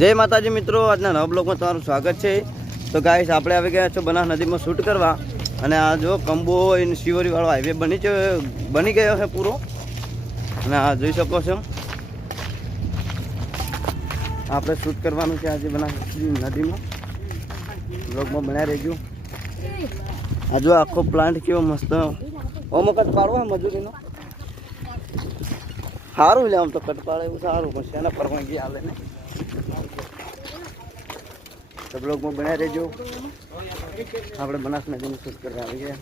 જય માતાજી મિત્રો, આજના નવા બ્લોગમાં તમારું સ્વાગત છે। તો ગાઈસ આપણે આવી ગયા છો બનાસ નદીમાં શૂટ કરવા અને આ જો કંબો શિવરી વાળો હાઈવે બની ગયો છે પૂરો અને આ જોઈ શકો છો આપણે શૂટ કરવાનું છે આજે બનાસ નદીમાં। બ્લોગમાં બનાવી રહેજો। આ જો આખો પ્લાન્ટ કેવો મસ્ત ઓમો કટ પાડવો મજૂરીનો સારું લે આમ તો કટ પાડે એવું સારું પણ શેના પરવાનગી આલે ને तो ब्लॉग में बने रहो। आप बनास नदी में शूट करवा આવી ગયા।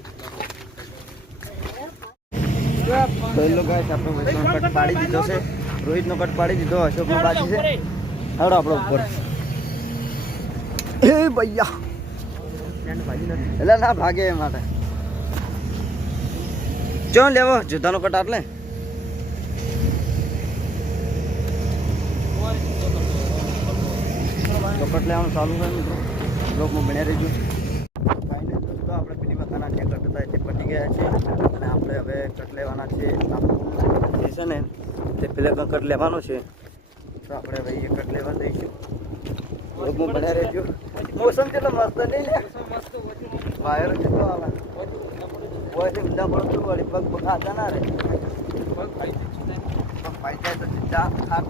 तो इन लोग गाइस આપણે વૈષ્ણવ કટ પાડી દીધો છે, રોહિત નો કટ પાડી દીધો, અશોક નો બાકી છે। હાડો આપણો ઉપર એ ભૈયા એટલે ના ભાગે એ માટે ચો લેવો જુદાનો કટ આટલે तो कट लेવાનું ચાલુ છે મિત્રો। બ્લોગમાં બન્યા રહેજો। ફાઇનલ દોસ્તો આપણે પેલી મકાના જે કટ હતા તે પટી ગયા છે અને આપણે હવે કટ લેવાના છે। જે છે ને તે પેલા કટ લેવાનો છે તો આપણે હવે એ કટ લેવા દઈશું। બ્લોગમાં બન્યા રહેજો। મોસમ કેટલો મસ્ત નહીં લે વાયર કેટલો આવે ઓય છે ઊંડા પડતું વાળી પગ ખાતા ના રે પગ ભાઈ જાય તો સીધા ખાટ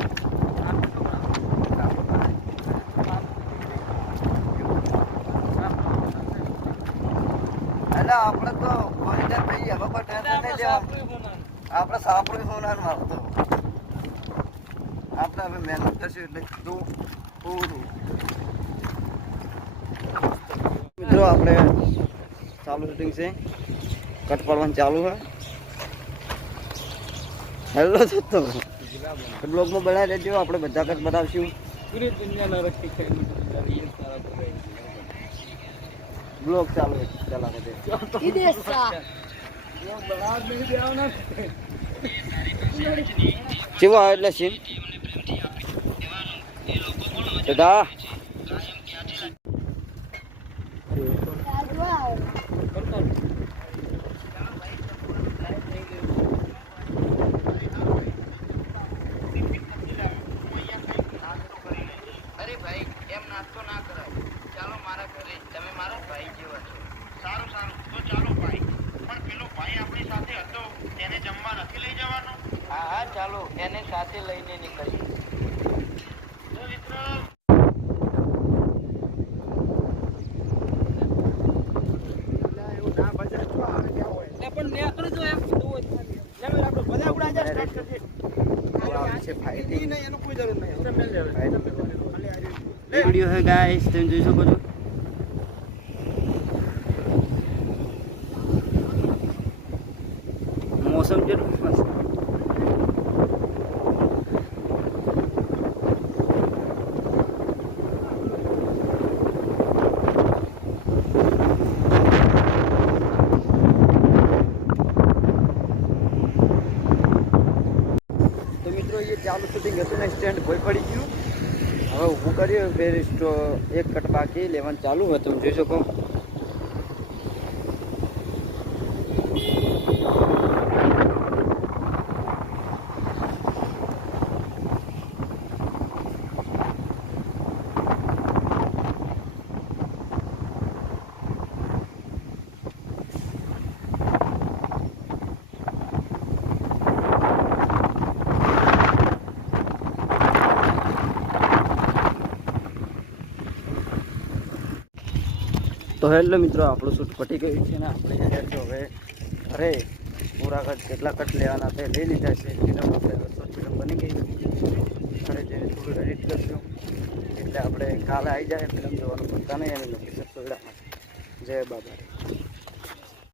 આપણે તો કોઈને થઈ હવે પણ ટેન્શન નહીં લેવાનું। આપણે સાપડી હોનાર મારતો આપણે હવે મહેનત કરશું એટલે તો પૂરું મિત્રો આપણે ચાલુ શૂટિંગ છે, કટ પાડવાનું ચાલુ છે। હેલો દોસ્તો બ્લોગમાં બનાવી દેજો, આપણે બધા કટ બનાવશું। ब्लॉग चालू है चला के चिवा એટલે સીન દાદા અરે ભાઈ એમ નાસ્તો ના કરાય, ચાલો મારા ઘરે, તમે મારા ભાઈ જેવા છો। સારું સારું તો ચાલો ભાઈ, પણ પેલો ભાઈ આપણી સાથે હતો તેને જમવા નથી લઈ જવાનો? હા હા ચાલો એને સાથે લઈને નીકળીએ। તો મિત્રો એવું ના બજાર તો આવે ક્યાં હોય ને પણ ને કરી જો એમ કીધું હોય ચાલો આપણે બધા ઉડા જા સ્ટાર્ટ કરીએ। આ છે ફાઇટિંગ નહીં, એનો કોઈ જરૂર નહીં, તમે લે वीडियो है गाइस, तुम જોઈ શકો છો। मौसम जरूर मस्त तो मित्रों ये चालू शूटिंग હતું ને સ્ટેન્ડ કોઈ પડી ગયું, હવે ઊભું કર્યું ફેર એક કટ બાકી લેવાનું ચાલુ હોય તમે જોઈ શકો। तो हेलो मित्रों આપણું શૂટ પટી ગયું છે ને આપણે જઈએ તો હવે ઘરે પૂરા કટ કેટલા કટ લેવાના તે લઈ લીધા છે। ફિલ્મ બની ગઈ, ઘરે જઈને થોડું એડિટ કરશું એટલે આપણે કાલે આવી જાય ફિલ્મ જોવાનું પડતા નહીં અને લોકેશન સોયડામાં। જય બાબા।